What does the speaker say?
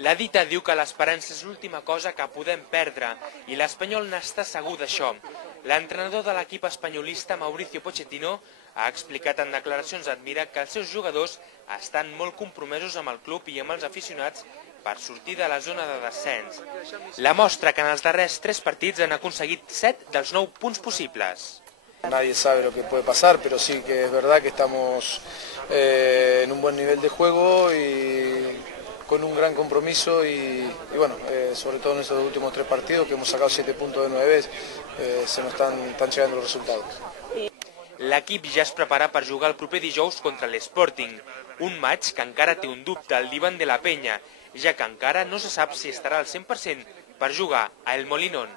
La dita diu que l'esperança és l'última cosa que podem perdre i l'Espanyol n'està segur d'això. L'entrenador de l'equip espanyolista, Mauricio Pochettino, ha explicat en declaracions admirar que els seus jugadors estan molt compromesos amb el club i amb els aficionats per sortir de la zona de descens. La mostra que en els darrers 3 partits han aconseguit 7 dels 9 punts possibles. Nadie sabe lo que puede pasar, pero sí que es verdad que estamos en un buen nivel de juego y con un gran compromiso y bueno, sobre todo en estos últimos 3 partidos que hemos sacado 7 puntos de 9, se nos están llegando los resultados. L'equip ja es prepara per jugar el proper dijous contra l'Sporting, un maig que encara té un dubte al d'Ivan de la Peña, ja que encara no se sap si estarà al 100% per jugar a El Molinón.